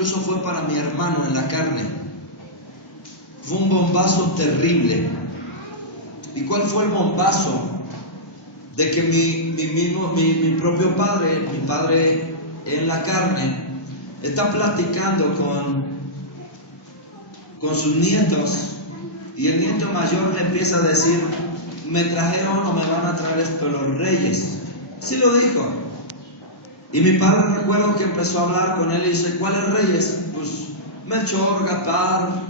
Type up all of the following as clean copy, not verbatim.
incluso fue para mi hermano en la carne. Fue un bombazo terrible. ¿Y cuál fue el bombazo? De que mi propio padre, mi padre en la carne, está platicando con sus nietos, y el nieto mayor le empieza a decir: me trajeron o me van a traer esto los reyes. Sí lo dijo. Y mi padre, recuerdo que empezó a hablar con él y dice: ¿cuáles reyes? Pues Melchor, Gaspar,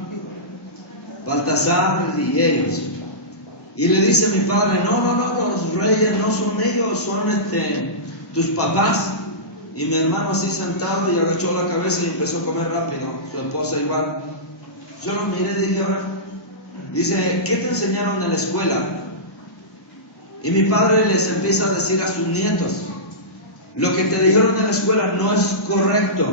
Baltasar y ellos. Y le dice mi padre: no, los reyes no son ellos, son tus papás. Y mi hermano así sentado y agachó la cabeza y empezó a comer rápido. Su esposa igual. Yo lo miré y dije: ahora, dice, ¿qué te enseñaron en la escuela? Y mi padre les empieza a decir a sus nietos: lo que te dijeron en la escuela no es correcto.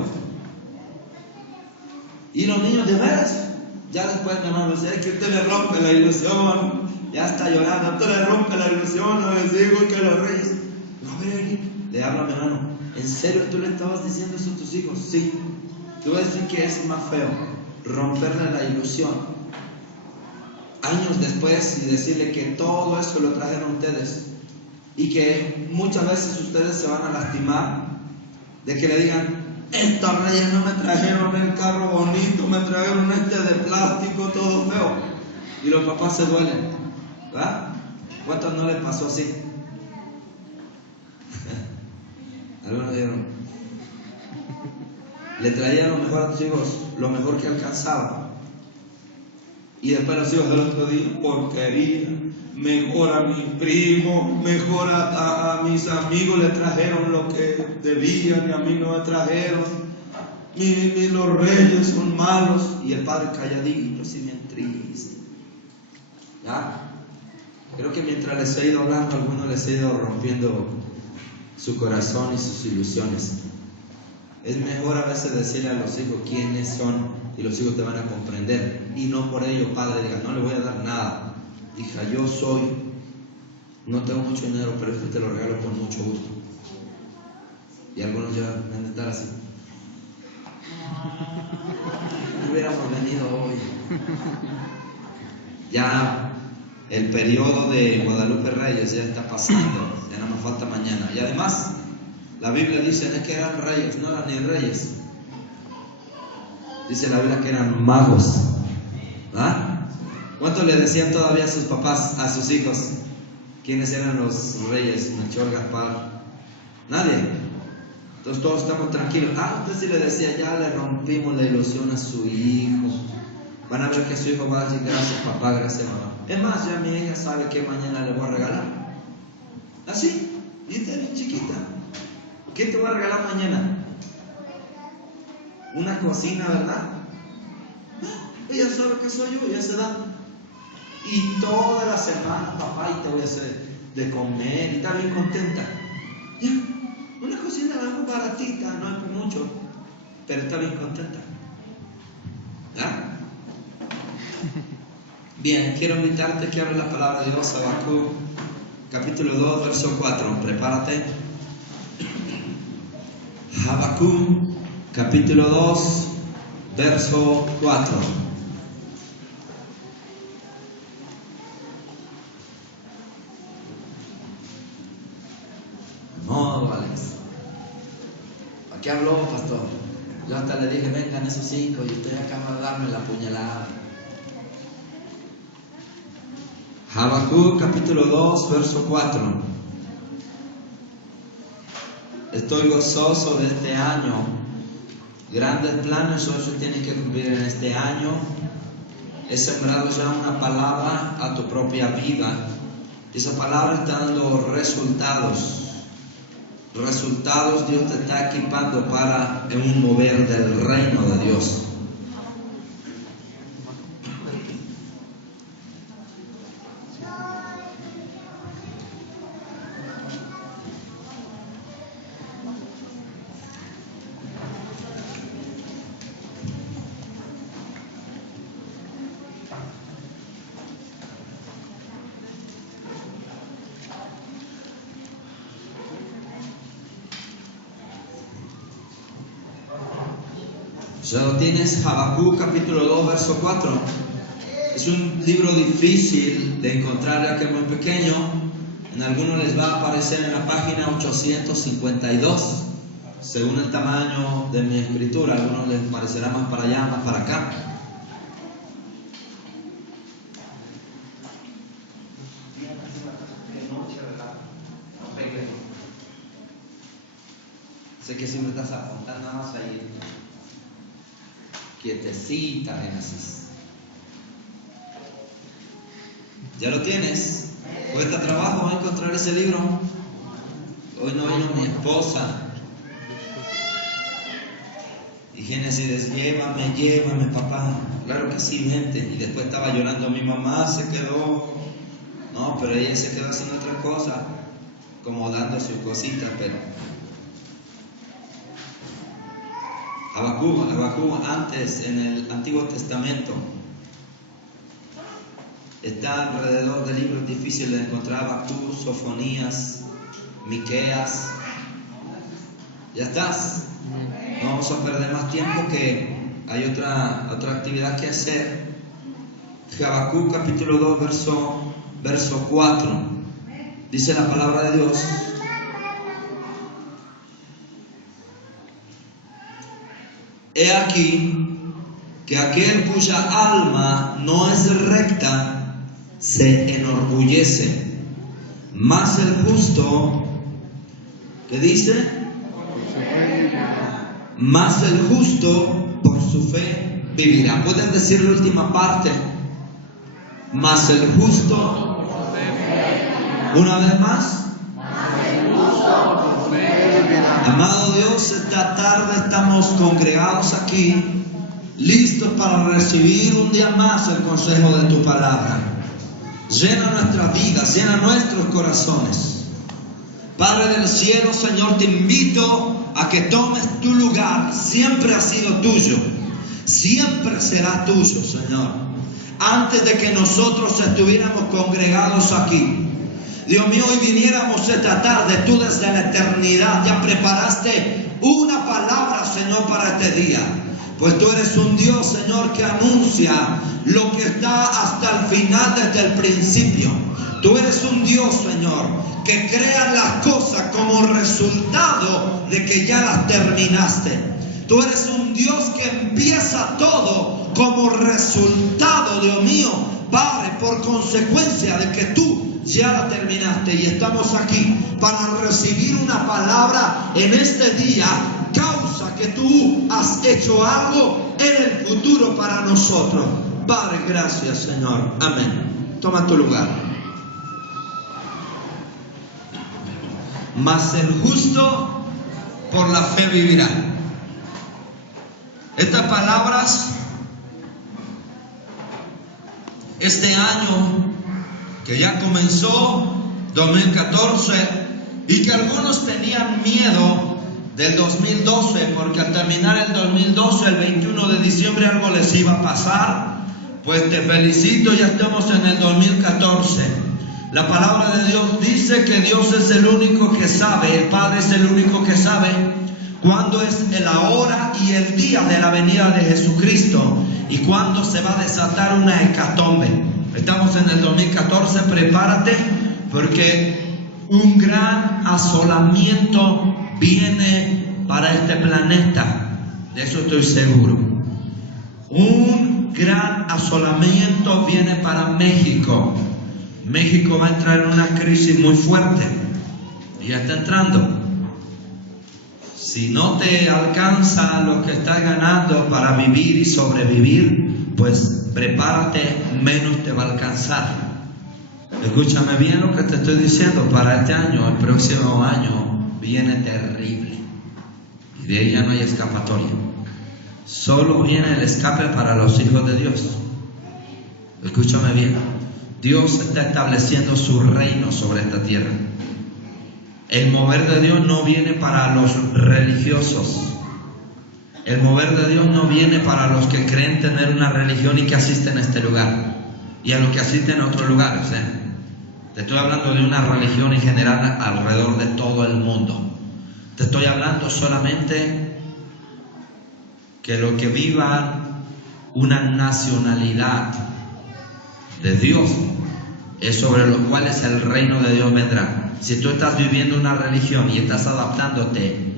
Y los niños, de veras, ya después mi hermano dice: es que usted le rompe la ilusión, ya está llorando, usted le rompe la ilusión, no les digo que los reyes. No, a ver, le habla a mi hermano: ¿en serio tú le estabas diciendo eso a tus hijos? Sí. Te voy a decir que es más feo romperle la ilusión años después y decirle que todo eso lo trajeron ustedes, y que muchas veces ustedes se van a lastimar de que le digan: estos reyes no me trajeron el carro bonito, me trajeron de plástico todo feo. Y los papás se duelen, ¿verdad? ¿Cuántos no les pasó así? Algunos dijeron: le traían lo mejor a tus hijos, lo mejor que alcanzaban. Y después los hijos del otro día: porquería, mejor a mi primo, mejor a mis amigos le trajeron lo que debían y a mí no me trajeron. Los reyes son malos. Y el padre calladito, así bien triste. ¿Ya? Creo que mientras les he ido hablando, a algunos les he ido rompiendo su corazón y sus ilusiones. Es mejor a veces decirle a los hijos quiénes son, y los hijos te van a comprender. Y no por ello, padre, diga: no le voy a dar nada. Hija, yo soy, no tengo mucho dinero, pero esto te lo regalo con mucho gusto. Y algunos ya van a estar así: no hubiéramos venido hoy. Ya el periodo de Guadalupe Reyes ya está pasando, ya no nos falta mañana. Y además, la Biblia dice: no es que eran reyes, no eran ni reyes. Dice la Biblia que eran magos. ¿Ah? ¿Cuánto le decían todavía a sus papás, a sus hijos, quiénes eran los reyes? Melchor, Gaspar. Nadie. Entonces todos estamos tranquilos. Usted sí le decía: ya le rompimos la ilusión a su hijo. Van a ver que su hijo va a decir: gracias papá, gracias mamá. Es más, ya mi hija sabe que mañana le voy a regalar. Así. Y está bien chiquita. ¿Qué te voy a regalar mañana? Una cocina, ¿verdad? Ella sabe que soy yo, ya se da. Y toda la semana: papá, y te voy a hacer de comer, y está bien contenta. Ya, una cocina algo baratita, no es mucho, pero está bien contenta. ¿Ya? Bien, quiero invitarte que abres la palabra de Dios, Habacuc, capítulo 2, verso 4. Prepárate. Habacuc, capítulo 2, verso 4. No, Alex. ¿A qué habló, pastor? Yo hasta le dije: vengan esos 5, y usted acaba de darme la puñalada. Habacuc, capítulo 2, verso 4. Estoy gozoso de este año. Grandes planes hoy se tienen que cumplir en este año. He sembrado ya una palabra a tu propia vida. Esa palabra está dando resultados. Resultados Dios te está equipando para un mover del reino de Dios. Ya lo tienes, Habacuc capítulo 2, verso 4. Es un libro difícil de encontrar ya que es muy pequeño. En algunos les va a aparecer en la página 852, según el tamaño de mi escritura. A algunos les parecerá más para allá, más para acá. Sé que siempre estás apuntando nada más ahí. Quietecita, Génesis. ¿Ya lo tienes? ¿Cuesta trabajo encontrar ese libro? Hoy no vino mi esposa. Y Génesis dice, llévame, papá. Claro que sí, vente. Y después estaba llorando, mi mamá se quedó. No, pero ella se quedó haciendo otra cosa, como dando sus cositas, pero... Habacuc antes en el Antiguo Testamento está alrededor de libros difíciles de encontrar. Habacuc, Sofonías, Miqueas. Ya estás. No vamos a perder más tiempo, que hay otra actividad que hacer. Habacuc capítulo 2 verso 4 dice la palabra de Dios: he aquí que aquel cuya alma no es recta se enorgullece, mas el justo, ¿qué dice? Mas el justo por su fe vivirá. ¿Puedes decir la última parte? Mas el justo, una vez más. Amado Dios, esta tarde estamos congregados aquí, listos para recibir un día más el consejo de tu palabra. Llena nuestras vidas, llena nuestros corazones. Padre del cielo, Señor, te invito a que tomes tu lugar. Siempre ha sido tuyo, siempre será tuyo, Señor. Antes de que nosotros estuviéramos congregados aquí, Dios mío, hoy viniéramos esta tarde, tú desde la eternidad ya preparaste una palabra, Señor, para este día. Pues tú eres un Dios, Señor, que anuncia lo que está hasta el final, desde el principio. Tú eres un Dios, Señor, que crea las cosas como resultado de que ya las terminaste. Tú eres un Dios que empieza todo como resultado, Dios mío, Padre, por consecuencia de que tú ya la terminaste. Y estamos aquí para recibir una palabra en este día, causa que tú has hecho algo en el futuro para nosotros. Padre, gracias, Señor. Amén. Toma tu lugar. Mas el justo por la fe vivirá. Estas palabras, este año que ya comenzó, 2014, y que algunos tenían miedo del 2012, porque al terminar el 2012, el 21 de diciembre, algo les iba a pasar. Pues te felicito, ya estamos en el 2014. La palabra de Dios dice que Dios es el único que sabe, el Padre es el único que sabe cuándo es la hora y el día de la venida de Jesucristo y cuándo se va a desatar una hecatombe. Estamos en el 2014, prepárate, porque un gran asolamiento viene para este planeta, de eso estoy seguro. Un gran asolamiento viene para México. México va a entrar en una crisis muy fuerte, y ya está entrando. Si no te alcanza lo que estás ganando para vivir y sobrevivir, pues prepárate, menos te va a alcanzar. Escúchame bien lo que te estoy diciendo. Para este año, el próximo año, viene terrible, y de ella no hay escapatoria. Solo viene el escape para los hijos de Dios. Escúchame bien. Dios está estableciendo su reino sobre esta tierra. El mover de Dios no viene para los religiosos. El mover de Dios no viene para los que creen tener una religión y que asisten a este lugar y a los que asisten a otros lugares. Te estoy hablando de una religión en general alrededor de todo el mundo. Te estoy hablando solamente que lo que vivan una nacionalidad de Dios es sobre los cuales el reino de Dios vendrá. Si tú estás viviendo una religión y estás adaptándote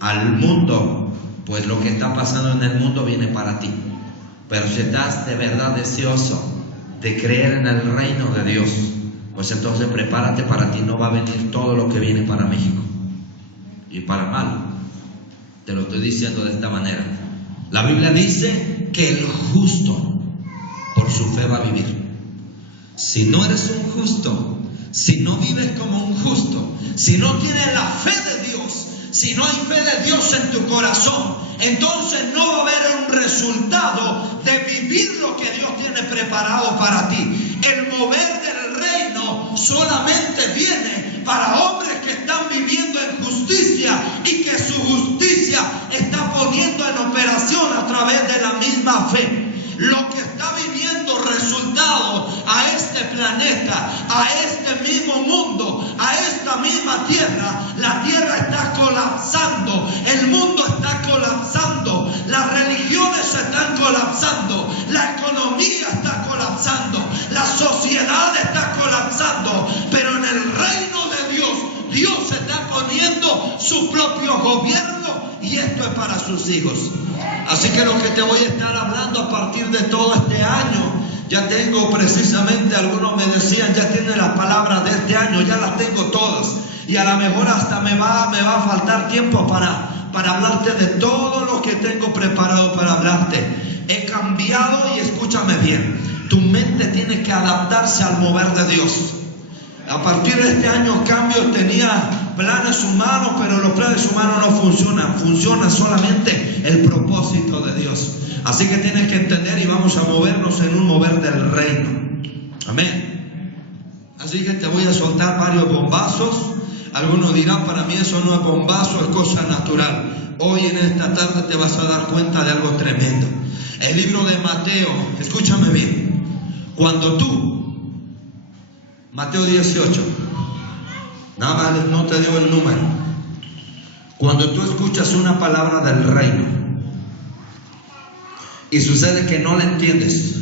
al mundo, pues lo que está pasando en el mundo viene para ti. Pero si estás de verdad deseoso de creer en el reino de Dios, pues entonces prepárate, para ti no va a venir todo lo que viene para México. Y para mal, te lo estoy diciendo de esta manera. La Biblia dice que el justo por su fe va a vivir. Si no eres un justo, si no vives como un justo, si no tienes la fe de Dios, si no hay fe de Dios en tu corazón, entonces no va a haber un resultado de vivir lo que Dios tiene preparado para ti. El mover del reino solamente viene para hombres que están viviendo en justicia y que su justicia está poniendo en operación a través de la misma fe. Lo que está viviendo resultado a este planeta, a este mismo mundo, a esta misma tierra, la tierra está colapsando, el mundo está colapsando, las religiones se están colapsando, la economía está colapsando, la sociedad está colapsando, pero en el reino de Dios, Dios está poniendo su propio gobierno y esto es para sus hijos. Así que lo que te voy a estar hablando a partir de todo este año, ya tengo precisamente, algunos me decían, ya tiene las palabras de este año, ya las tengo todas. Y a lo mejor hasta me va a faltar tiempo para hablarte de todo lo que tengo preparado para hablarte. He cambiado y escúchame bien, tu mente tiene que adaptarse al mover de Dios. A partir de este año cambio, tenía planes humanos, pero los planes humanos no funcionan. Funciona solamente el propósito de Dios. Así que tienes que entender y vamos a movernos en un mover del reino. Amén. Así que te voy a soltar varios bombazos. Algunos dirán, para mí eso no es bombazo, es cosa natural. Hoy en esta tarde te vas a dar cuenta de algo tremendo. El libro de Mateo, escúchame bien. Cuando tú, Mateo 18, nada más no te digo el número. Cuando tú escuchas una palabra del reino y sucede que no la entiendes,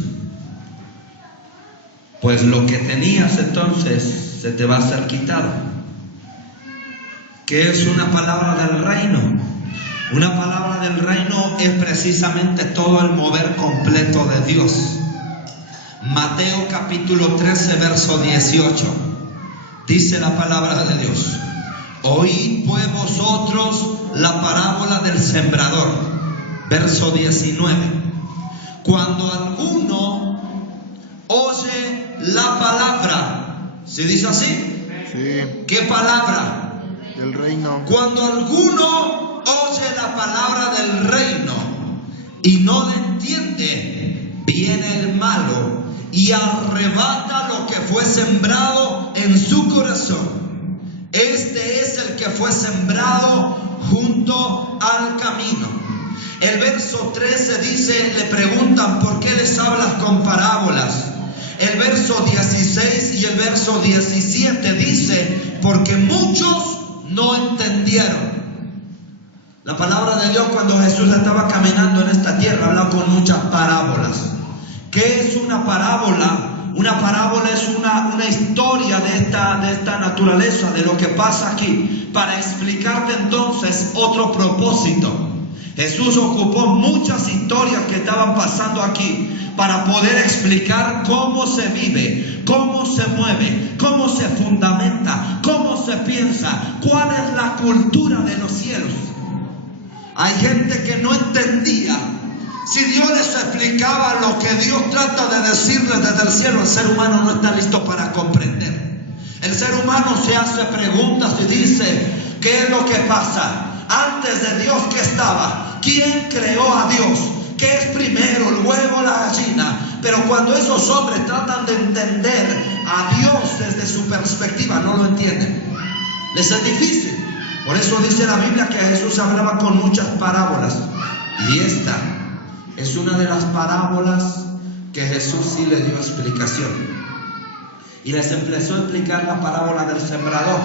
pues lo que tenías entonces se te va a ser quitado. ¿Qué es una palabra del reino? Una palabra del reino es precisamente todo el mover completo de Dios. Mateo capítulo 13, verso 18. Dice la palabra de Dios: oíd pues vosotros la parábola del sembrador. Verso 19. Cuando alguno oye la palabra, ¿se dice así? Sí. ¿Qué palabra? Del reino. Cuando alguno oye la palabra del reino y no la entiende, viene el malo y arrebata lo que fue sembrado en su corazón. Este es el que fue sembrado junto al camino. El verso 13 dice, le preguntan, ¿por qué les hablas con parábolas? El verso 16 y el verso 17 dice, porque muchos no entendieron. La palabra de Dios, cuando Jesús estaba caminando en esta tierra, hablaba con muchas parábolas. ¿Qué es una parábola? Una parábola es una historia de esta naturaleza, de lo que pasa aquí, para explicarte entonces otro propósito. Jesús ocupó muchas historias que estaban pasando aquí para poder explicar cómo se vive, cómo se mueve, cómo se fundamenta, cómo se piensa, cuál es la cultura de los cielos. Hay gente que no entendía. Si Dios les explicaba lo que Dios trata de decirles desde el cielo, el ser humano no está listo para comprender. El ser humano se hace preguntas y dice, ¿qué es lo que pasa? Antes de Dios, ¿qué estaba? ¿Quién creó a Dios? ¿Qué es primero, el huevo o la gallina? Pero cuando esos hombres tratan de entender a Dios desde su perspectiva, no lo entienden. Les es difícil. Por eso dice la Biblia que Jesús hablaba con muchas parábolas. Y esta es una de las parábolas que Jesús sí le dio explicación. Y les empezó a explicar la parábola del sembrador.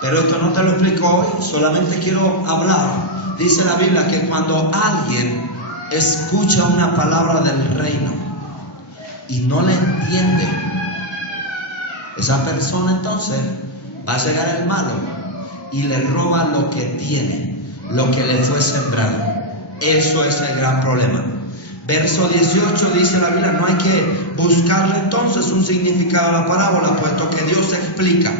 Pero esto no te lo explico hoy, solamente quiero hablar. Dice la Biblia que cuando alguien escucha una palabra del reino y no la entiende, esa persona entonces va a llegar el malo y le roba lo que tiene, lo que le fue sembrado. Eso es el gran problema. Verso 18 dice la Biblia, no hay que buscarle entonces un significado a la parábola, puesto que Dios explica.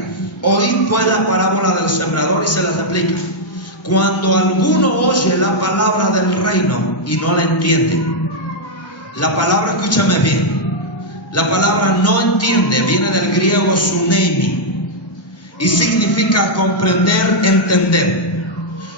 Oíd pues la parábola del sembrador y se las explica. Cuando alguno oye la palabra del reino y no la entiende, la palabra, escúchame bien, la palabra no entiende viene del griego suneimi y significa comprender, entender.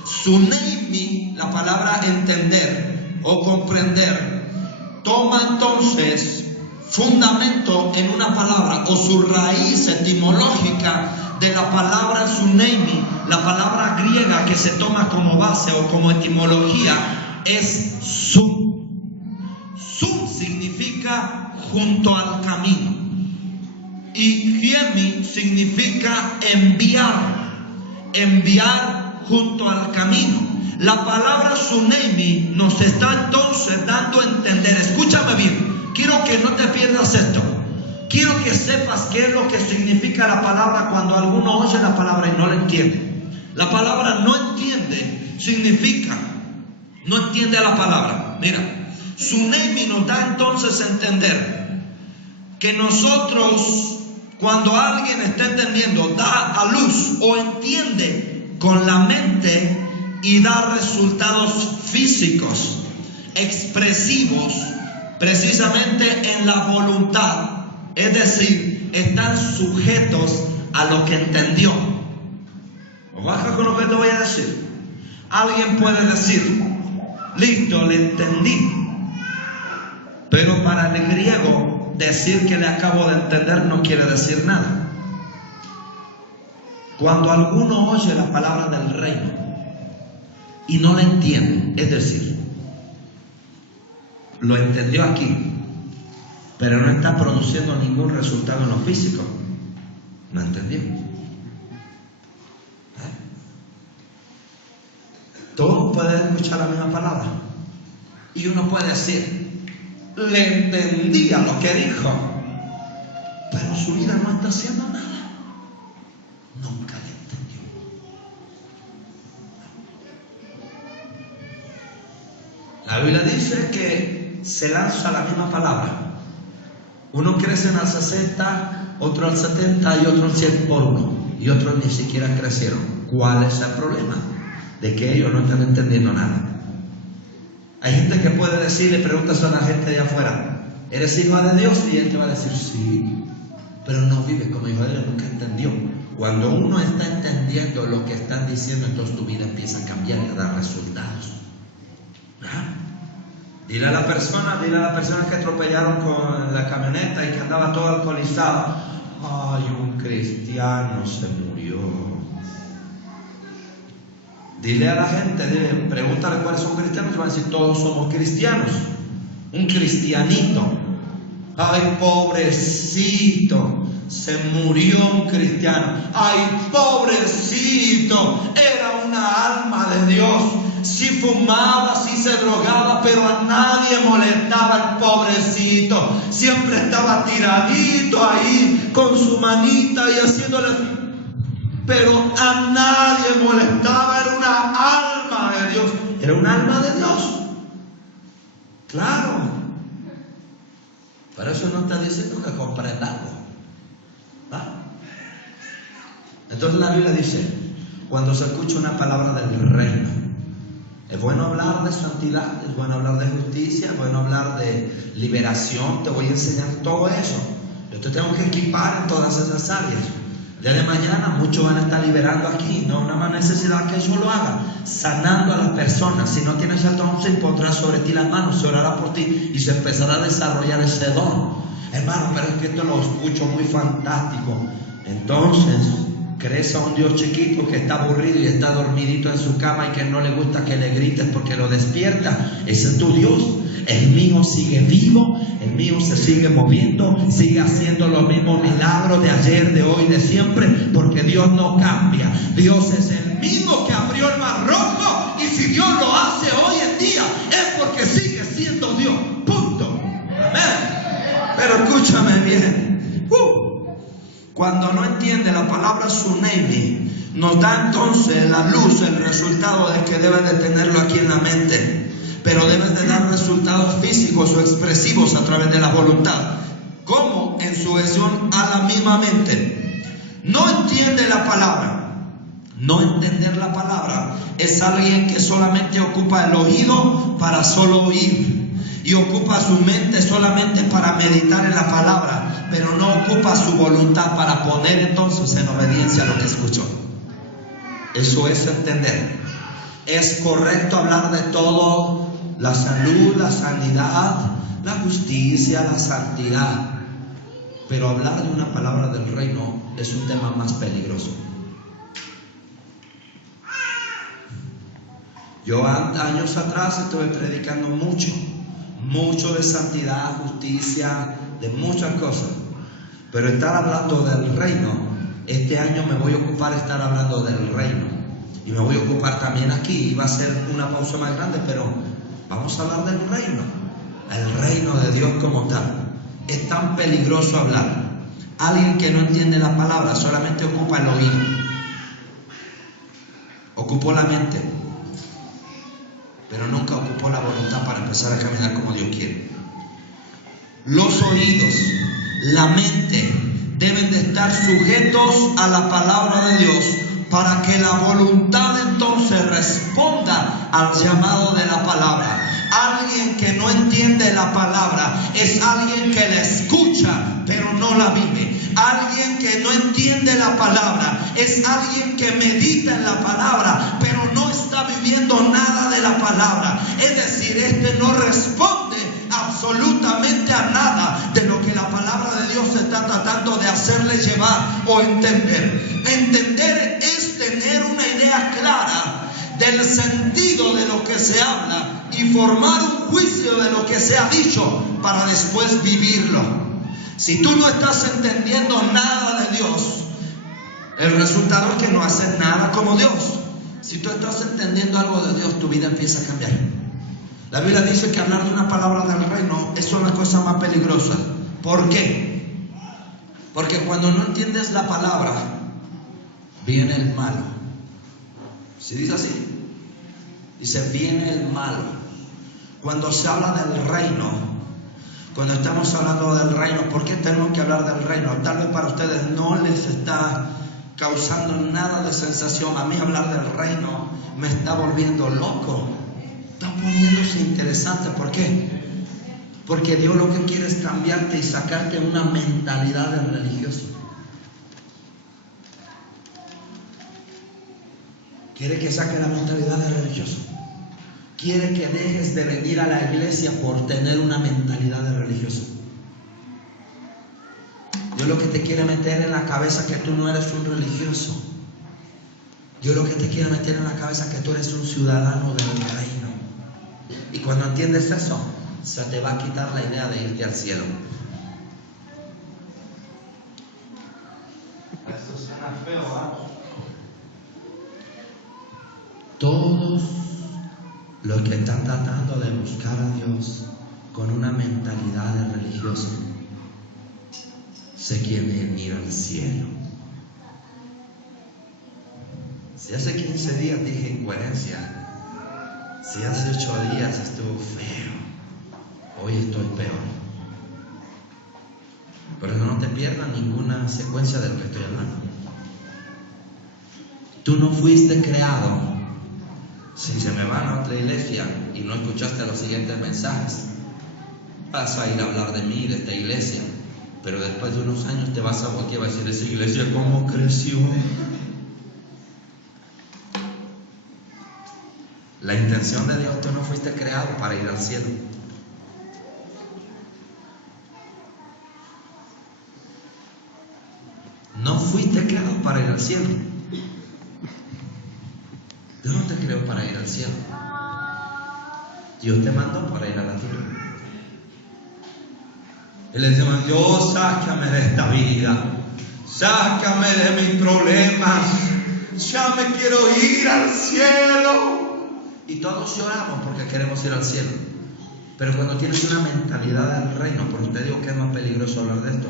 Suneimi, la palabra entender o comprender, toma entonces fundamento en una palabra o su raíz etimológica de la palabra suneimi, la palabra griega que se toma como base o como etimología es sum. Sum significa junto al camino y hiemi significa enviar, enviar junto al camino. La palabra suneimi nos está entonces dando a entender, escúchame bien, quiero que no te pierdas esto. Quiero que sepas qué es lo que significa la palabra cuando alguno oye la palabra y no la entiende. La palabra no entiende significa, no entiende la palabra. Mira, suneimi nos da entonces a entender que nosotros, cuando alguien está entendiendo, da a luz o entiende con la mente y da resultados físicos, expresivos, precisamente en la voluntad. Es decir, están sujetos a lo que entendió. Baja con lo que te voy a decir. Alguien puede decir, listo, le entendí. Pero para el griego, decir que le acabo de entender no quiere decir nada. Cuando alguno oye la palabra del reino y no la entiende, es decir, lo entendió aquí, pero no está produciendo ningún resultado en lo físico, no entendió. Todos pueden escuchar la misma palabra y uno puede decir, le entendía lo que dijo, pero su vida no está haciendo nada. Nunca le entendió. La Biblia dice que se lanza la misma palabra. Uno crece al 60, otro al 70 y otro al 100 por uno. Y otros ni siquiera crecieron. ¿Cuál es el problema? De que ellos no están entendiendo nada. Hay gente que puede decir, le preguntas a la gente de afuera, ¿eres hijo de Dios? Y él te va a decir, sí, pero no vive como hijo de Dios, nunca entendió. Cuando uno está entendiendo lo que están diciendo, entonces tu vida empieza a cambiar y a dar resultados. ¿Ah? Dile a la persona que atropellaron con la camioneta y que andaba todo alcoholizado, ay, un cristiano se murió. Dile a la gente, pregúntale cuáles son cristianos, y van a decir, todos somos cristianos. Un cristianito, ay, pobrecito, se murió un cristiano. Ay, pobrecito, era una alma de Dios. Si fumaba, si se drogaba, pero a nadie molestaba el pobrecito. Siempre estaba tiradito ahí con su manita y haciéndole, pero a nadie molestaba. Era una alma de Dios. Era un alma de Dios. Claro. Pero eso no está diciendo que comprenda algo. ¿Va? Entonces la Biblia dice, cuando se escucha una palabra del reino, es bueno hablar de santidad, es bueno hablar de justicia, es bueno hablar de liberación. Te voy a enseñar todo eso. Yo te tengo que equipar en todas esas áreas. El día de mañana muchos van a estar liberando aquí, no una más necesidad que yo lo haga, sanando a las personas. Si no tienes el don, se pondrá sobre ti las manos, se orará por ti y se empezará a desarrollar ese don. Hermano, pero es que esto lo escucho muy fantástico. Entonces, crees a un Dios chiquito que está aburrido y está dormidito en su cama y que no le gusta que le grites porque lo despierta. Ese es tu Dios. El mío sigue vivo, el mío se sigue moviendo, sigue haciendo los mismos milagros de ayer, de hoy, de siempre, porque Dios no cambia. Dios es el mismo que abrió el Mar Rojo, y si Dios lo hace hoy en día es porque sigue siendo Dios. Punto. Amén. Pero escúchame bien. Cuando no entiende la palabra Tsunami, nos da entonces la luz, el resultado de que debes de tenerlo aquí en la mente. Pero debes de dar resultados físicos o expresivos a través de la voluntad. ¿Cómo? En sujeción a la misma mente. No entiende la palabra. No entender la palabra es alguien que solamente ocupa el oído para solo oír. Y ocupa su mente solamente para meditar en la palabra, pero no ocupa su voluntad para poner entonces en obediencia a lo que escuchó. Eso es entender. Es correcto hablar de todo: la salud, la sanidad, la justicia, la santidad. Pero hablar de una palabra del reino es un tema más peligroso. Yo años atrás estuve predicando mucho de santidad, justicia, de muchas cosas. Pero estar hablando del reino, este año me voy a ocupar de estar hablando del reino. Y me voy a ocupar también aquí, y va a ser una pausa más grande, pero vamos a hablar del reino. El reino de Dios como tal. Es tan peligroso hablar. Alguien que no entiende la palabra solamente ocupa el oído. Ocupó la mente, pero nunca ocupó la voluntad para empezar a caminar como Dios quiere. Los oídos, la mente deben de estar sujetos a la palabra de Dios para que la voluntad entonces responda al llamado de la palabra. Alguien que no entiende la palabra es alguien que la escucha pero no la vive. Alguien que no entiende la palabra es alguien que medita en la palabra pero no está viviendo nada de la palabra. Es decir, este no responde absolutamente a nada de lo que la palabra de Dios está tratando de hacerle llevar o entender. Entender es tener una idea clara del sentido de lo que se habla y formar un juicio de lo que se ha dicho para después vivirlo. Si tú no estás entendiendo nada de Dios, el resultado es que no haces nada como Dios. Si tú estás entendiendo algo de Dios, tu vida empieza a cambiar. La Biblia dice que hablar de una palabra del reino es una cosa más peligrosa. ¿Por qué? Porque cuando no entiendes la palabra, viene el malo. ¿Sí dice así? Dice, viene el malo. Cuando se habla del reino, cuando estamos hablando del reino, ¿por qué tenemos que hablar del reino? Tal vez para ustedes no les está causando nada de sensación. A mí hablar del reino me está volviendo loco. Está poniéndose interesante. ¿Por qué? Porque Dios lo que quiere es cambiarte y sacarte una mentalidad de religioso. Quiere que saque la mentalidad de religioso. Quiere que dejes de venir a la iglesia por tener una mentalidad de religioso. Dios lo que te quiere meter en la cabeza que tú no eres un religioso. Dios lo que te quiere meter en la cabeza que tú eres un ciudadano del reino. Y cuando entiendes eso, se te va a quitar la idea de irte al cielo. Esto suena feo, ¿eh? Todos los que están tratando de buscar a Dios con una mentalidad de religioso se quieren ir al cielo. Si hace 15 días dije incoherencia, si hace 8 días estuvo feo, hoy estoy peor. Pero no te pierdas ninguna secuencia de lo que estoy hablando. Tú no fuiste creado. Si se me van a otra iglesia y no escuchaste los siguientes mensajes, vas a ir a hablar de mí, de esta iglesia, pero después de unos años te vas a voltear y vas a decir, esa iglesia ¿cómo creció? La intención de Dios, tú no fuiste creado para ir al cielo. No fuiste creado para ir al cielo. Dios no te creó para ir al cielo. Dios te mandó para ir a la tierra. Y le decimos: Dios, sácame de esta vida, sácame de mis problemas, ya me quiero ir al cielo. Y todos lloramos porque queremos ir al cielo. Pero cuando tienes una mentalidad del reino, porque te digo que es más peligroso hablar de esto,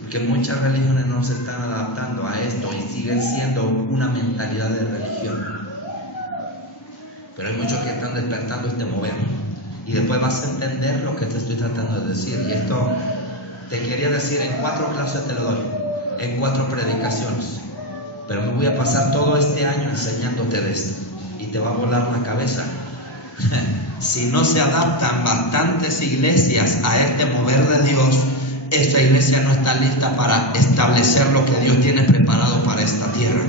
porque muchas religiones no se están adaptando a esto y siguen siendo una mentalidad de religión. Pero hay muchos que están despertando este mover. Y después vas a entender lo que te estoy tratando de decir. Y esto te quería decir en 4 clases, te lo doy, en 4 predicaciones. Pero me voy a pasar todo este año enseñándote de esto. Y te va a volar la cabeza. Si no se adaptan bastantes iglesias a este mover de Dios, esta iglesia no está lista para establecer lo que Dios tiene preparado para esta tierra.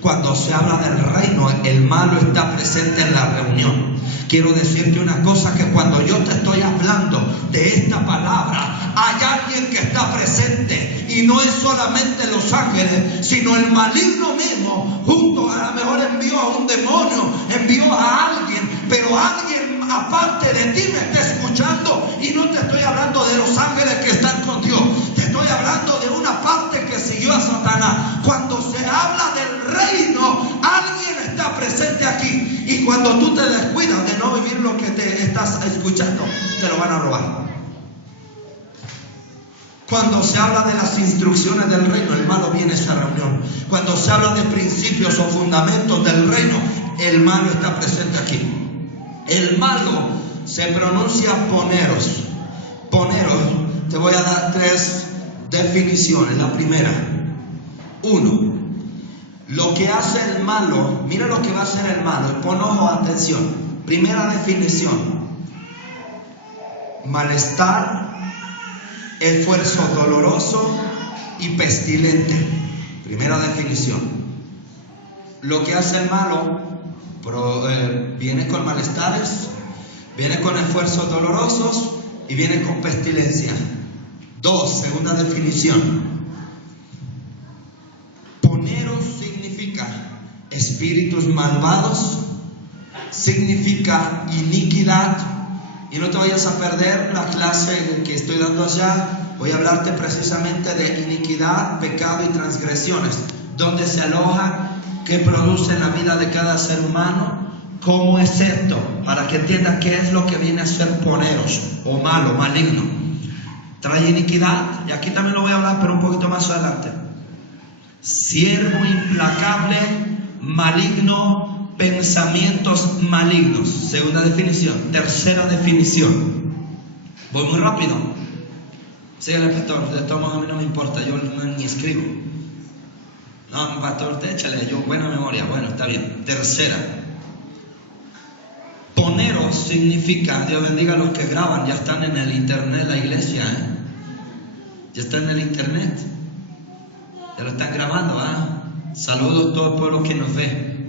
Cuando se habla del reino, el malo está presente en la reunión. Quiero decirte una cosa, que cuando yo te estoy hablando de esta palabra, hay alguien que está presente, y no es solamente los ángeles, sino el maligno mismo, junto a lo mejor envió a un demonio, envió a alguien, pero alguien aparte de ti me está escuchando. Y no te estoy hablando de los ángeles que están con Dios, te estoy hablando de una parte que siguió a Satanás. Cuando se habla del reino, alguien está presente aquí. Y cuando tú te descuidas de no vivir lo que te estás escuchando, te lo van a robar. Cuando se habla de las instrucciones del reino, el malo viene a esa reunión. Cuando se habla de principios o fundamentos del reino, el malo está presente aquí. El malo se pronuncia poneros. Poneros, te voy a dar 3 definiciones. La primera: 1. Lo que hace el malo, mira lo que va a hacer el malo. Pon ojo, atención. Primera definición: malestar, esfuerzo doloroso y pestilente. Primera definición. Lo que hace el malo viene con malestares, viene con esfuerzos dolorosos y viene con pestilencia. 2. Segunda definición: poneros significa espíritus malvados, significa iniquidad. Y no te vayas a perder la clase que estoy dando allá. Voy a hablarte precisamente de iniquidad, pecado y transgresiones, donde se aloja, qué produce en la vida de cada ser humano, cómo es esto, para que entiendas qué es lo que viene a ser poneros o malo, maligno. Trae iniquidad, y aquí también lo voy a hablar, pero un poquito más adelante. Siervo implacable, maligno, pensamientos malignos. Segunda definición. Tercera definición. Voy muy rápido. Síguele, pastor. De todos modos, a mí no me importa, yo ni escribo. No, pastor, échale, yo buena memoria. Bueno, está bien. Tercera. Poneros significa, Dios bendiga a los que graban, ya están en el internet la iglesia, ya están en el internet, ya lo están grabando, Saludos a todo el pueblo que nos ve.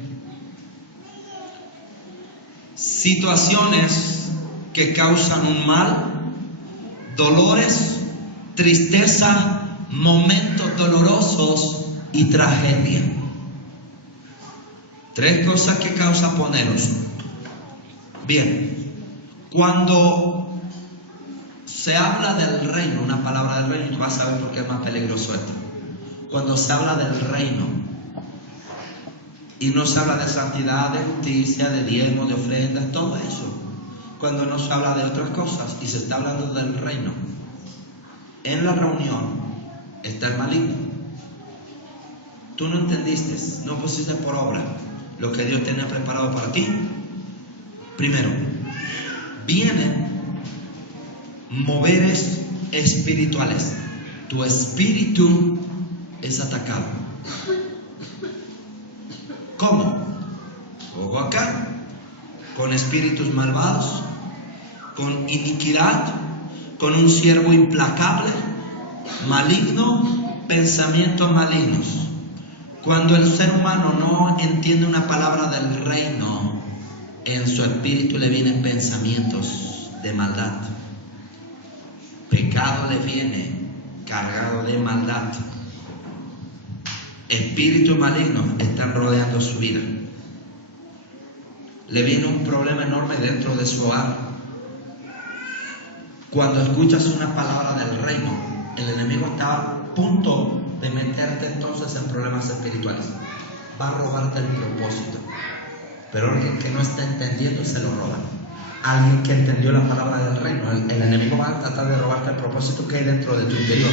Situaciones que causan un mal, dolores, tristeza, momentos dolorosos y tragedia. 3 cosas que causan poneros. Bien, cuando se habla del reino, una palabra del reino, y tú vas a ver por qué es más peligroso esto. Cuando se habla del reino y no se habla de santidad, de justicia, de diezmo, de ofrendas, todo eso. Cuando no se habla de otras cosas y se está hablando del reino, en la reunión está el maligno. Tú no entendiste, no pusiste por obra lo que Dios tenía preparado para ti. Primero, vienen moveres espirituales. Tu espíritu es atacado. ¿Cómo? Ojo acá. Con espíritus malvados, con iniquidad, con un siervo implacable, maligno, pensamientos malignos. Cuando el ser humano no entiende una palabra del reino, en su espíritu le vienen pensamientos de maldad. Pecado le viene cargado de maldad. Espíritus malignos están rodeando su vida. Le viene un problema enorme dentro de su hogar. Cuando escuchas una palabra del reino, el enemigo está a punto de meterte entonces en problemas espirituales. Va a robarte el propósito. Pero alguien que no está entendiendo se lo roba. Alguien que entendió la palabra del reino, el enemigo va a tratar de robarte el propósito que hay dentro de tu interior.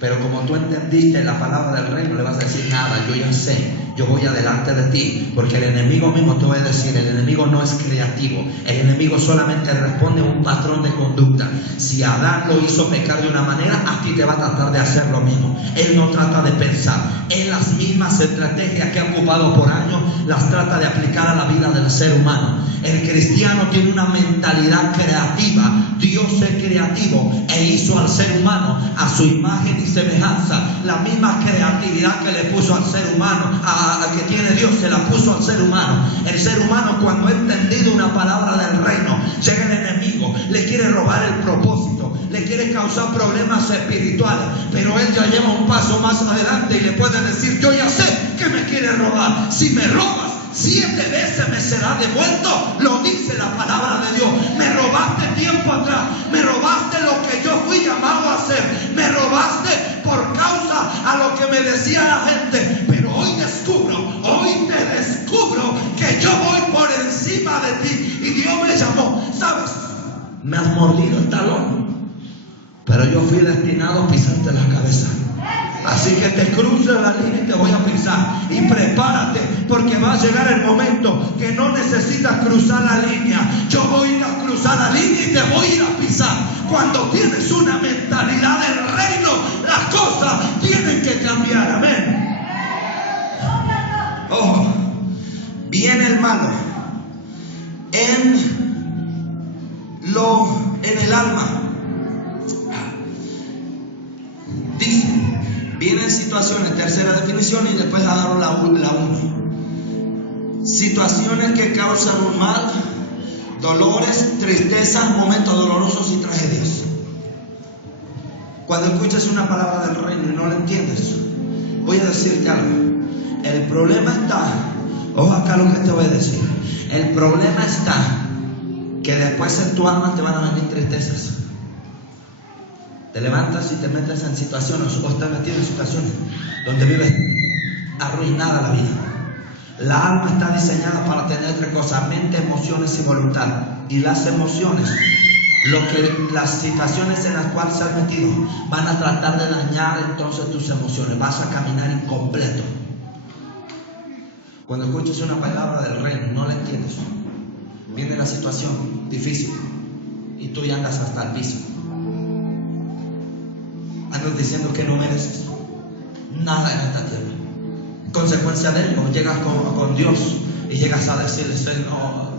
Pero como tú entendiste la palabra del reino, le vas a decir: nada, yo ya sé, yo voy adelante de ti. Porque el enemigo mismo, te voy a decir, el enemigo no es creativo. El enemigo solamente responde a un patrón de conducta. Si Adán lo hizo pecar de una manera, a ti te va a tratar de hacer lo mismo. Él no trata de pensar. Él las mismas estrategias que ha ocupado por años las trata de aplicar a la vida del ser humano. El cristiano tiene una mentalidad creativa. Dios es creativo e hizo al ser humano a su imagen y semejanza. La misma creatividad que le puso al ser humano, que tiene Dios, se la puso al ser humano. El ser humano, cuando ha entendido una palabra del reino, llega el enemigo, le quiere robar el propósito, le quiere causar problemas espirituales, pero él ya lleva un paso más adelante y le puede decir: yo ya sé que me quiere robar. Si me robas, 7 veces me será devuelto. Lo dice la palabra de Dios. Me robaste tiempo atrás. Me robaste lo que yo fui llamado a hacer. Me robaste por causa a lo que me decía la gente. Pero hoy te descubro que yo voy por encima de ti. Y Dios me llamó. ¿Sabes? Me has mordido el talón, pero yo fui destinado a pisarte la cabeza. Así que te cruces la línea y te voy a pisar. Y prepárate, porque va a llegar el momento que no necesitas cruzar la línea. Yo voy a ir a cruzar la línea y te voy a ir a pisar. Cuando tienes una mentalidad del reino, las cosas tienen que cambiar. Amén. Oh, viene el malo en el alma. Dice: vienen situaciones, tercera definición, y después agarro la 1. Situaciones que causan un mal, dolores, tristezas, momentos dolorosos y tragedias. Cuando escuchas una palabra del reino y no la entiendes, voy a decirte algo. El problema está, ojo acá lo que te voy a decir. El problema está que después en tu alma te van a venir tristezas. Te levantas y te metes en situaciones, o estás metido en situaciones donde vives arruinada la vida. La alma está diseñada para tener 3 cosas: mente, emociones y voluntad. Y las emociones, las situaciones en las cuales se has metido, van a tratar de dañar entonces tus emociones. Vas a caminar incompleto. Cuando escuchas una palabra del reino, no la entiendes. Viene la situación difícil y tú ya andas hasta el piso. Andas diciendo que no mereces nada en esta tierra. En consecuencia de ello, llegas con Dios y llegas a decirle: Señor,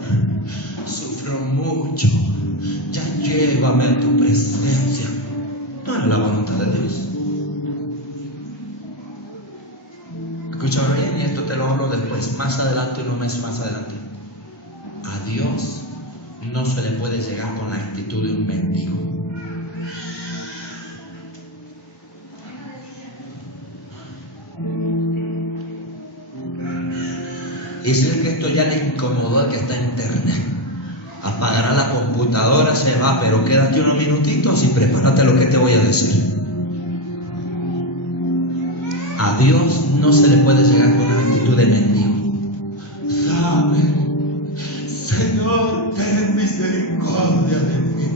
sufro mucho, ya llévame a tu presencia. No era la voluntad de Dios. Escucha bien, y esto te lo hablo después, más adelante, unos meses más adelante. A Dios no se le puede llegar con la actitud de un mendigo. Y si es que esto ya le incomodó al que está en internet, apagará la computadora, se va, pero quédate unos minutitos y prepárate lo que te voy a decir. A Dios no se le puede llegar con una actitud de mendigo. Dame, Señor, ten misericordia de mí.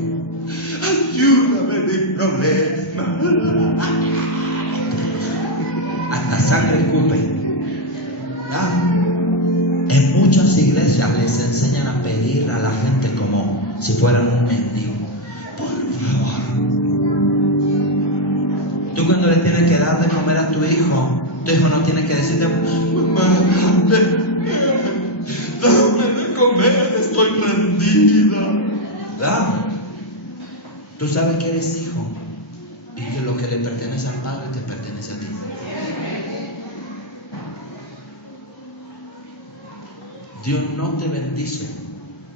Ayúdame en mi problema. Hasta sangre escupe. En muchas iglesias les enseñan a pedir a la gente como si fueran un mendigo. Por favor. Tú cuando le tienes que dar de comer a tu hijo no tiene que decirte: mamá, dame de comer, estoy prendida. ¿Verdad? Tú sabes que eres hijo y que lo que le pertenece al Padre te pertenece a ti. Dios no te bendice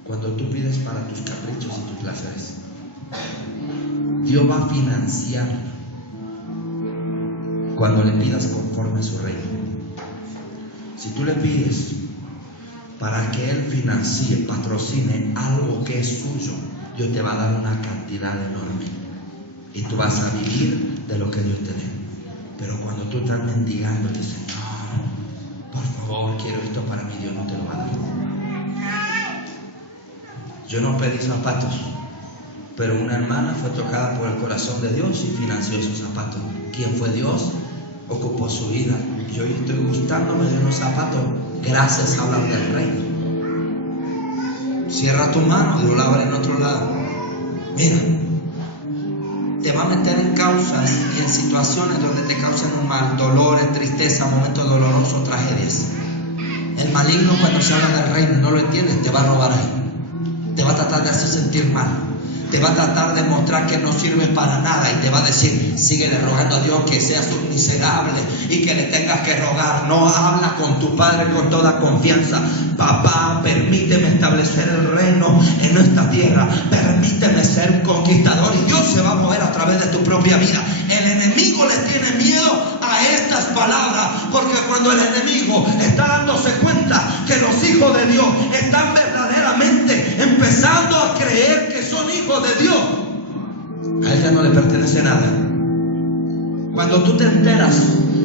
cuando tú pides para tus caprichos y tus placeres. Dios va a financiar cuando le pidas conforme a su reino. Si tú le pides para que Él financie, patrocine algo que es suyo, Dios te va a dar una cantidad enorme y tú vas a vivir de lo que Dios te dé. Pero cuando tú estás mendigando y dices, no, por favor, quiero esto para mí, Dios no te lo va a dar. Yo no pedí zapatos, pero una hermana fue tocada por el corazón de Dios y financió esos zapatos. ¿Quién fue Dios? Ocupó su vida. Yo estoy gustándome de unos zapatos gracias a hablar del reino. Cierra tu mano, Dios la abre en otro lado. Mira, te va a meter en causas y en situaciones donde te causan un mal, dolores, tristeza, momentos dolorosos, tragedias. El maligno, cuando se habla del reino, no lo entiendes, te va a robar ahí. Te va a tratar de hacer sentir mal. Te va a tratar de mostrar que no sirve para nada y te va a decir, síguele rogando a Dios que seas un miserable y que le tengas que rogar. No, habla con tu Padre con toda confianza. Papá, permíteme establecer el reino en esta tierra. Permíteme ser un conquistador y Dios se va a mover a través de tu propia vida. El enemigo le tiene miedo a estas palabras, porque cuando el enemigo está dándose cuenta que los hijos de Dios están verdaderamente empezando a creer que son hijos de Dios, a él ya no le pertenece nada. Cuando tú te enteras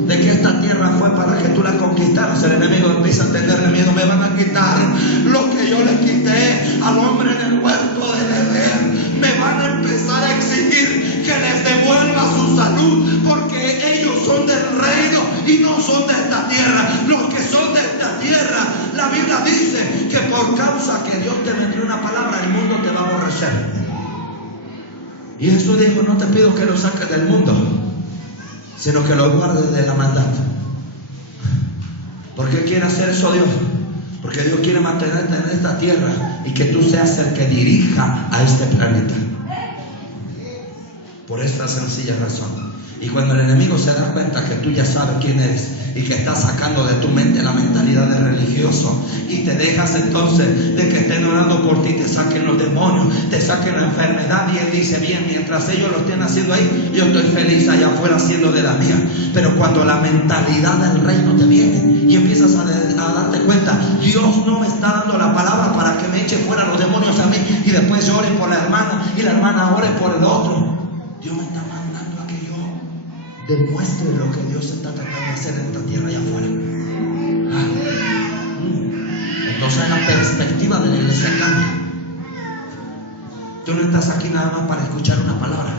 de que esta tierra fue para que tú la conquistaras, el enemigo empieza a tenerle miedo. Me van a quitar lo que yo le quité al hombre en el huerto del Edén. Me van a empezar a exigir que les devuelva su salud, porque ellos son del reino y no son de esta tierra. Los que son de esta tierra, la Biblia dice que por causa que Dios te metió una palabra, el mundo te va a aborrecer. Y Jesús dijo, no te pido que lo saques del mundo, sino que lo guardes de la maldad. ¿Por qué quiere hacer eso Dios? Porque Dios quiere mantenerte en esta tierra y que tú seas el que dirija a este planeta. Por esta sencilla razón. Y cuando el enemigo se da cuenta que tú ya sabes quién eres y que estás sacando de tu mente la mentalidad de religioso y te dejas entonces de que estén orando por ti, te saquen los demonios, te saquen la enfermedad, y él dice, bien, mientras ellos lo estén haciendo ahí, yo estoy feliz allá afuera haciendo de la mía. Pero cuando la mentalidad del reino te viene y empiezas a darte cuenta, Dios no me está dando la palabra para que me eche fuera los demonios a mí y después yo ore por la hermana y la hermana ore por el otro. Dios me está mandando a que yo demuestre lo que Dios está tratando de hacer en esta tierra allá afuera. Entonces la perspectiva de la iglesia cambia. Tú no estás aquí nada más para escuchar una palabra.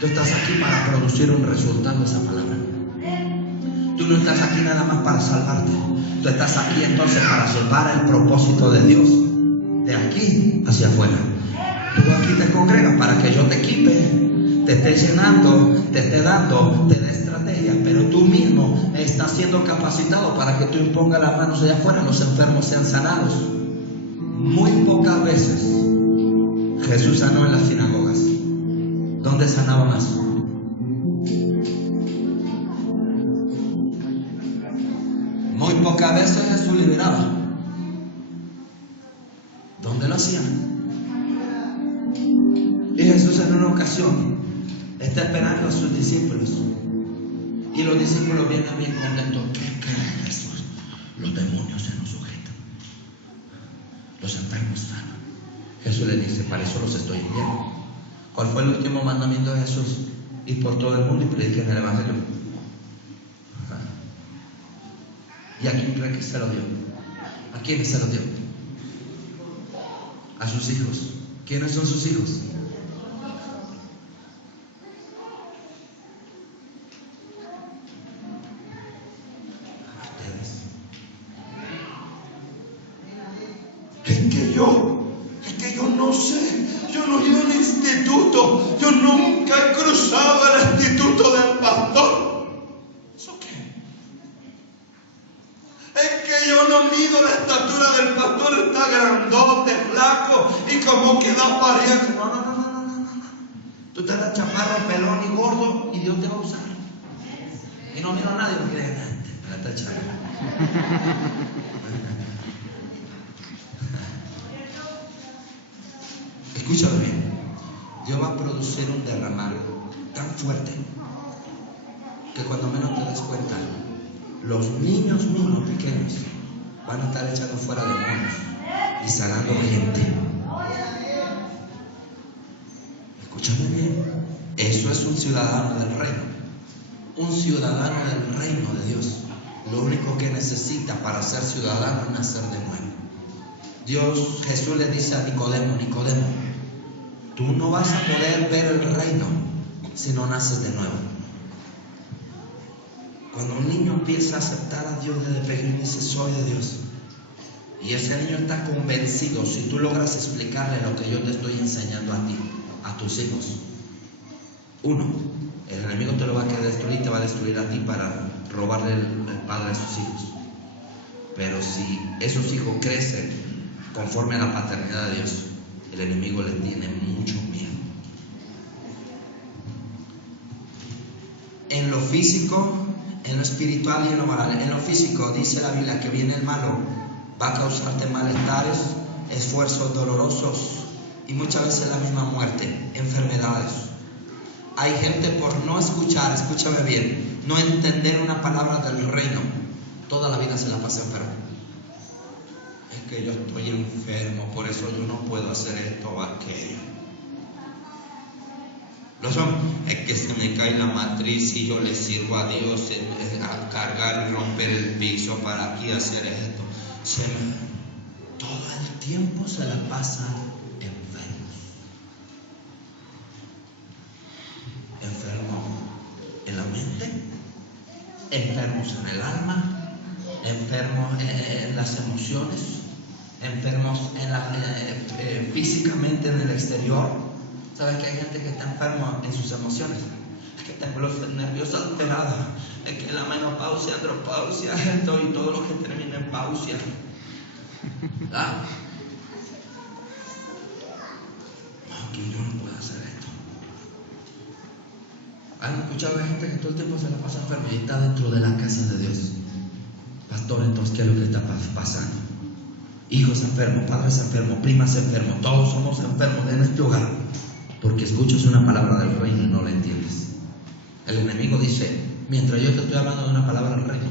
Tú estás aquí para producir un resultado de esa palabra. Tú no estás aquí nada más para salvarte. Tú estás aquí entonces para salvar el propósito de Dios de aquí hacia afuera. Tú aquí te congregas para que yo te equipe, te esté llenando, te esté dando, te dé estrategia, pero tú mismo estás siendo capacitado para que tú impongas las manos allá afuera, los enfermos sean sanados. Muy pocas veces Jesús sanó en las sinagogas. ¿Dónde sanaba más? Muy pocas veces Jesús liberaba. ¿Dónde lo hacían? Y Jesús en una ocasión está esperando a sus discípulos y los discípulos vienen bien contentos. ¿Qué cree Jesús? Los demonios se nos sujetan, los enfermos sanan. Jesús le dice, para eso los estoy enviando. ¿Cuál fue el último mandamiento de Jesús? Ir por todo el mundo y predicar el evangelio. ¿Y a quién cree que se lo dio? ¿A quiénes se lo dio? A sus hijos. ¿Quiénes son sus hijos? Es que yo no sé, yo no he ido al instituto, yo nunca he cruzado el instituto del pastor. ¿Eso qué? Es que yo no mido la estatura del pastor, está grandote, flaco y como que da apariencia. No. Tú te das chaparro, pelón y gordo y Dios te va a usar. Y no miro a nadie porque está chaparro. Escúchame bien, Dios va a producir un derramar tan fuerte que cuando menos te des cuenta, los niños pequeños van a estar echando fuera demonios y sanando gente. Escúchame bien, eso es un ciudadano del reino. Un ciudadano del reino de Dios. Lo único que necesita para ser ciudadano es nacer de nuevo. Jesús le dice a Nicodemo, Nicodemo, tú no vas a poder ver el reino si no naces de nuevo. Cuando un niño empieza a aceptar a Dios desde pequeño, dice, soy de Dios. Y ese niño está convencido, si tú logras explicarle lo que yo te estoy enseñando a ti, a tus hijos. Uno, el enemigo te lo va a querer destruir, te va a destruir a ti para robarle el padre a sus hijos. Pero si esos hijos crecen conforme a la paternidad de Dios, el enemigo le tiene mucho miedo. En lo físico, en lo espiritual y en lo moral. En lo físico dice la Biblia que viene el malo, va a causarte malestares, esfuerzos dolorosos y muchas veces la misma muerte, enfermedades. Hay gente por no escuchar, escúchame bien, no entender una palabra del reino, toda la vida se la pasa enfermo. Es que yo estoy enfermo, por eso yo no puedo hacer esto o aquello. Los hombres, es que se me cae la matriz y yo le sirvo a Dios a cargar y romper el piso para aquí hacer esto. Todo el tiempo se la pasan enfermos. Enfermos en la mente, enfermos en el alma, enfermos en las emociones, enfermos físicamente en el exterior. ¿Sabes que hay gente que está enferma en sus emociones? Es que tengo los nervios alterados, es que la menopausia, andropausia, esto y todo lo que termina en pausia. ¿Ah? No, que yo no puedo hacer esto. ¿Han escuchado de gente que todo el tiempo se la pasa enferma y está dentro de la casa de Dios? Pastor, entonces, ¿qué es lo que está pasando? Hijos enfermos, padres enfermos, primas enfermos, todos somos enfermos en este hogar. Porque escuchas una palabra del reino y no la entiendes. El enemigo dice, mientras yo te estoy hablando de una palabra del reino,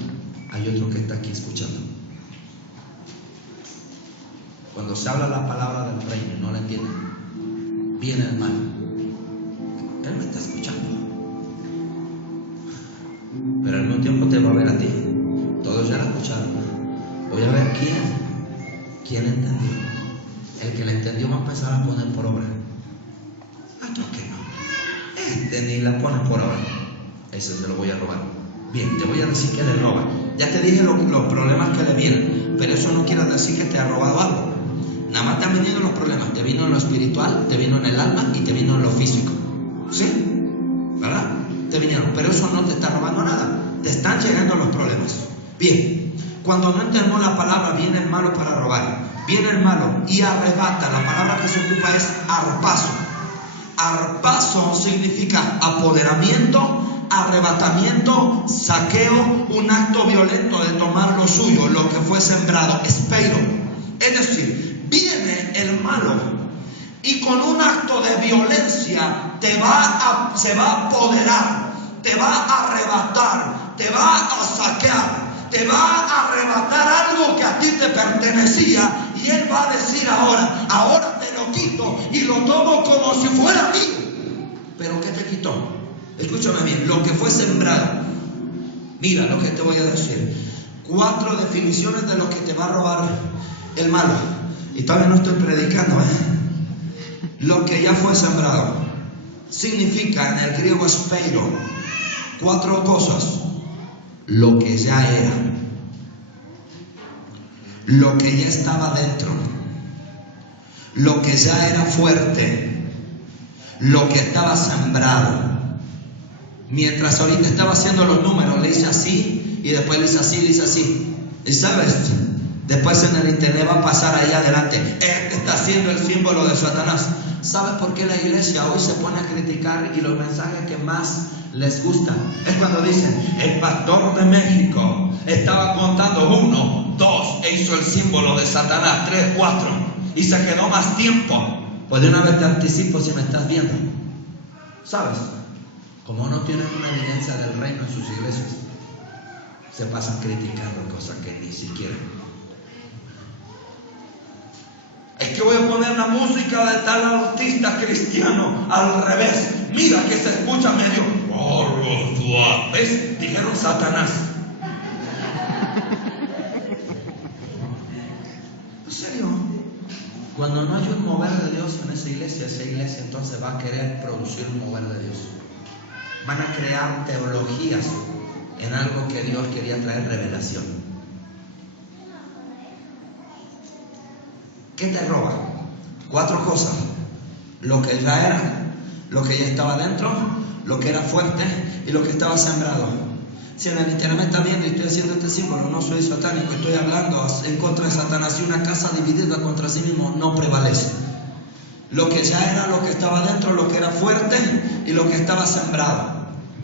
hay otro que está aquí escuchando. Cuando se habla la palabra del reino y no la entienden, viene el mal. Él me está escuchando, pero al mismo tiempo te va a ver a ti. Todos ya la escucharon. Voy a ver quién entendió. El que la entendió va a empezar a poner por obra. Otro que no, ni la pone por obra. Ese se lo voy a robar. Bien, te voy a decir que le roba. Ya te dije los problemas que le vienen, pero eso no quiere decir que te ha robado algo. Nada más te han venido los problemas. Te vino en lo espiritual, te vino en el alma y te vino en lo físico. ¿Sí? ¿Verdad? Te vinieron, pero eso no te está robando nada. Te están llegando los problemas. Bien, cuando no entendemos la palabra, viene el malo para robar. Viene el malo y arrebata. La palabra que se ocupa es arpazo. Arpazo significa apoderamiento, arrebatamiento, saqueo, un acto violento de tomar lo suyo, lo que fue sembrado, espeiro. Es decir, viene el malo y con un acto de violencia se va a apoderar, te va a arrebatar, te va a saquear, te va a arrebatar algo que a ti te pertenecía. Y él va a decir ahora te lo quito y lo tomo como si fuera mío. ¿Pero qué te quitó? Escúchame bien, lo que fue sembrado. Mira lo que te voy a decir. 4 definiciones de lo que te va a robar el malo. Y todavía no estoy predicando, Lo que ya fue sembrado significa en el griego espeiro 4 cosas. Lo que ya era, lo que ya estaba dentro, lo que ya era fuerte, lo que estaba sembrado. Mientras ahorita estaba haciendo los números, le hice así y después le hice así, le hice así. Y sabes, después en el internet va a pasar ahí adelante, este está haciendo el símbolo de Satanás. ¿Sabes por qué la iglesia hoy se pone a criticar y los mensajes que más les gustan? Es cuando dicen, el pastor de México estaba contando 1, 2 e hizo el símbolo de Satanás, 3, 4 y se quedó más tiempo. Pues de una vez te anticipo si me estás viendo. ¿Sabes? Como no tienen una evidencia del reino en sus iglesias, se pasan criticando cosas que ni siquiera. Es que voy a poner la música de tal artista cristiano al revés. Mira que se escucha medio. ¿Ves? Dijeron Satanás. ¿En serio? Cuando no hay un mover de Dios en esa iglesia entonces va a querer producir un mover de Dios. Van a crear teologías en algo que Dios quería traer revelación. ¿Qué te roba? 4 cosas: lo que ya era, lo que ya estaba dentro, lo que era fuerte y lo que estaba sembrado. Si en el internet me está viendo y estoy haciendo este símbolo, no soy satánico, estoy hablando en contra de Satanás. Y una casa dividida contra sí mismo no prevalece. Lo que ya era, lo que estaba dentro, lo que era fuerte y lo que estaba sembrado.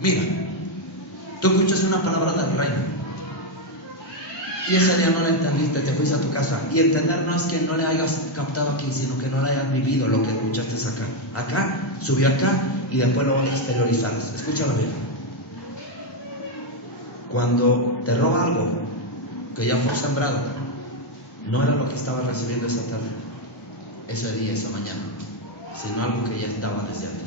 Mira, tú escuchas una palabra del reino y ese día no la entendiste, te fuiste a tu casa. Y entender no es que no le hayas captado aquí, sino que no le hayas vivido lo que escuchaste acá. Acá, subió acá y después lo exteriorizaste. Escúchalo bien. Cuando te roba algo que ya fue sembrado, no era lo que estabas recibiendo esa tarde, ese día, esa mañana, sino algo que ya estaba desde antes.